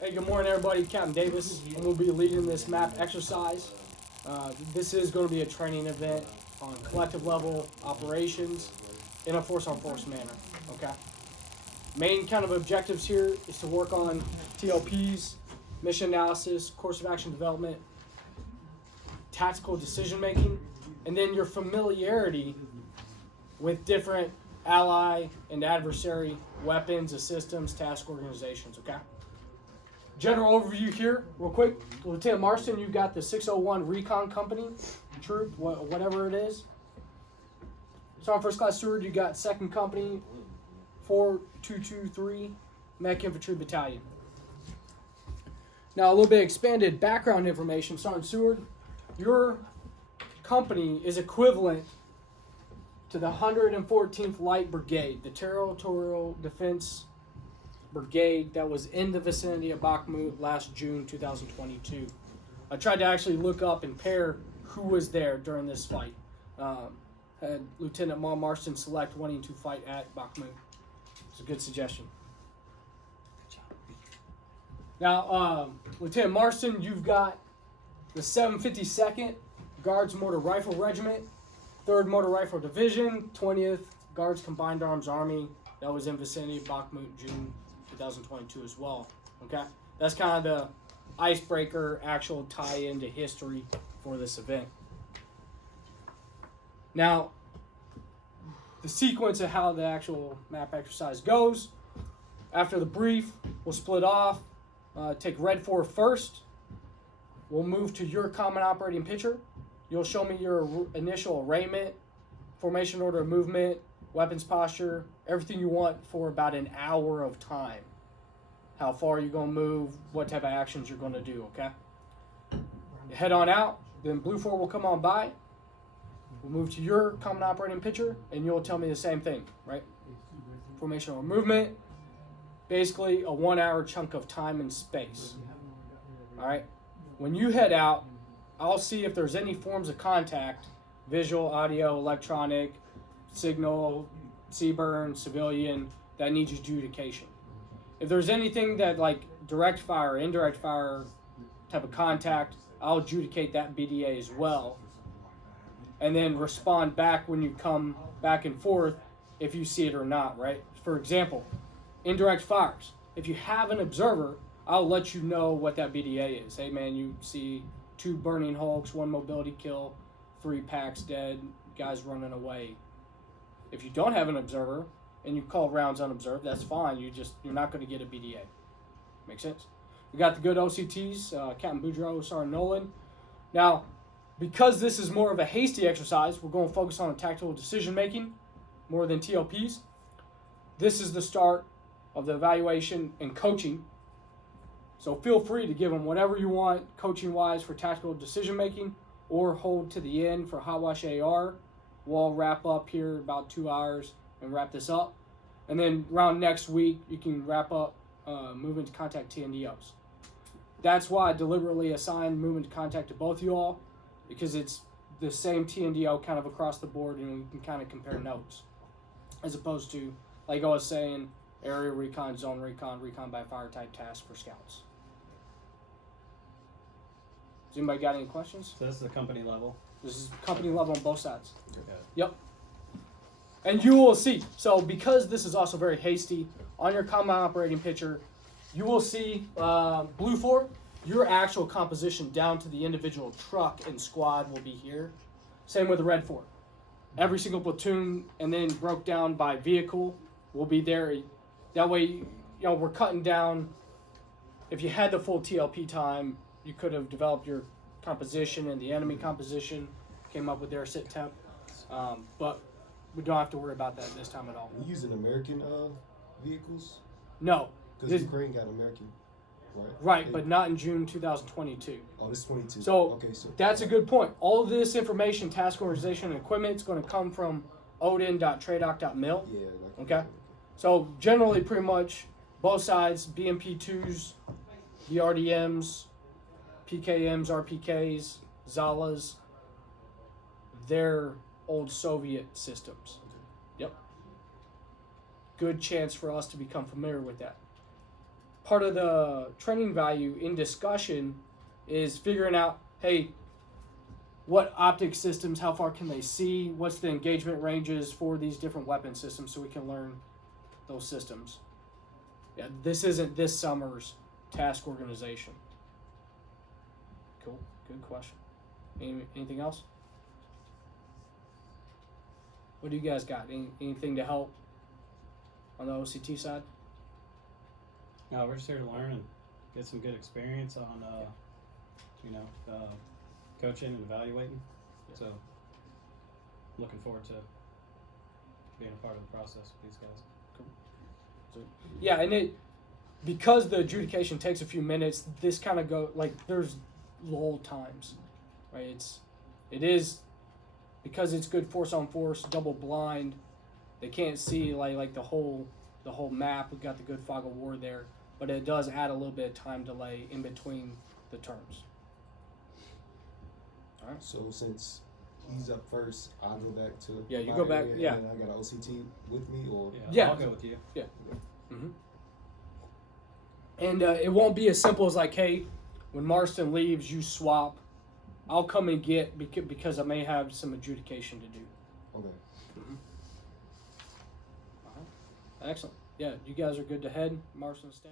Hey, good morning, everybody. Captain Davis, and we'll be leading this map exercise. This is going to be a training event on collective level operations in a force-on-force manner. Okay. Main kind of objectives here is to work on TLPs, mission analysis, course of action development, tactical decision making, and then your familiarity with different ally and adversary weapons, systems, task organizations. Okay. General overview here, real quick. Lieutenant Marston, you've got the 601 Recon Company, troop, whatever it is. Sergeant First Class Steward, you got 2nd Company, 4223 Mech Infantry Battalion. Now, a little bit expanded background information. Sergeant Steward, your company is equivalent to the 114th Light Brigade, the Territorial Defense Brigade that was in the vicinity of Bakhmut last June 2022. I tried to actually look up and pair who was there during this fight. Had Lieutenant Marston select wanting to fight at Bakhmut. It's a good suggestion. Now, Lieutenant Marston, you've got the 752nd Guards Motor Rifle Regiment, 3rd Motor Rifle Division, 20th Guards Combined Arms Army. That was in vicinity of Bakhmut, June 2022 as well. Okay, that's kind of the icebreaker, actual tie-in to history for this event. Now, the sequence of how the actual map exercise goes: after the brief, we'll split off, take Red 4 first. We'll move to your common operating picture. You'll show me your initial arraignment, formation order of movement, weapons posture, everything you want for about an hour of time. How far you're going to move, what type of actions you're going to do, okay? You head on out, then Blue 4 will come on by. We'll move to your common operating picture, and you'll tell me the same thing, right? Formation or movement, basically a 1 hour chunk of time and space. All right? When you head out, I'll see if there's any forms of contact, visual, audio, electronic, signal, CBurn, civilian, that needs adjudication. If there's anything that like direct fire, indirect fire type of contact, I'll adjudicate that BDA as well. And then respond back when you come back and forth if you see it or not, right? For example, indirect fires. If you have an observer, I'll let you know what that BDA is. Hey man, you see 2 burning hulks, 1 mobility kill, 3 packs dead, guys running away. If you don't have an observer and you call rounds unobserved, that's fine. You're not going to get a BDA. Make sense? We got the good OCTs, Captain Boudreaux, Sergeant Nolan. Now, because this is more of a hasty exercise, we're going to focus on tactical decision making more than TLPs. This is the start of the evaluation and coaching. So feel free to give them whatever you want coaching-wise for tactical decision making, or hold to the end for Hot Wash AR. We'll wrap up here about 2 hours and wrap this up. And then around next week, you can wrap up movement to contact TNDOs. That's why I deliberately assigned movement to contact to both you all, because it's the same TNDO kind of across the board, and we can kind of compare notes. As opposed to, like I was saying, area recon, zone recon, recon by fire type task for scouts. Has anybody got any questions? So this is the company level? This is company level on both sides. Okay. Yep. And you will see, so because this is also very hasty, on your common operating picture, you will see Blue 4, your actual composition down to the individual truck and squad will be here. Same with the Red 4. Every single platoon, and then broke down by vehicle, will be there. That way, we're cutting down. If you had the full TLP time, you could have developed your composition and the enemy composition, came up with their sit temp. But we don't have to worry about that this time at all. We using American vehicles? No. Because Ukraine got American, right? Right, but not in June 2022. Oh, this is 22. So, okay, so that's a good point. All of this information, task organization, and equipment is going to come from odin.tradoc.mil. Yeah. Okay. So generally, pretty much both sides, BMP2s, BRDMs, PKMs, RPKs, Zalas, they're old Soviet systems. Yep. Good chance for us to become familiar with that. part of the training value in discussion is figuring out, hey, what optic systems, how far can they see, what's the engagement ranges for these different weapon systems, so we can learn those systems. Yeah, this isn't this summer's task organization. Cool, good question. Anything else? What do you guys got? Anything to help on the OCT side? No, we're just here to learn and get some good experience on, coaching and evaluating. So, looking forward to being a part of the process with these guys. So, yeah, and because the adjudication takes a few minutes, this kind of there's lull times, right? It is because it's good force on force, double blind. They can't see like the whole map. We've got the good fog of war there, but it does add a little bit of time delay in between the turns. All right. So since he's up first, I'll go back to Yeah, you my go back. area, Yeah. and then I got an OCT with me, or Yeah. I'll go with you. Mm-hmm. And it won't be as simple as like, hey, when Marston leaves, you swap. I'll come and get because I may have some adjudication to do. okay. Mm-hmm. All right. Excellent. Yeah, you guys are good to head. Marston, stay.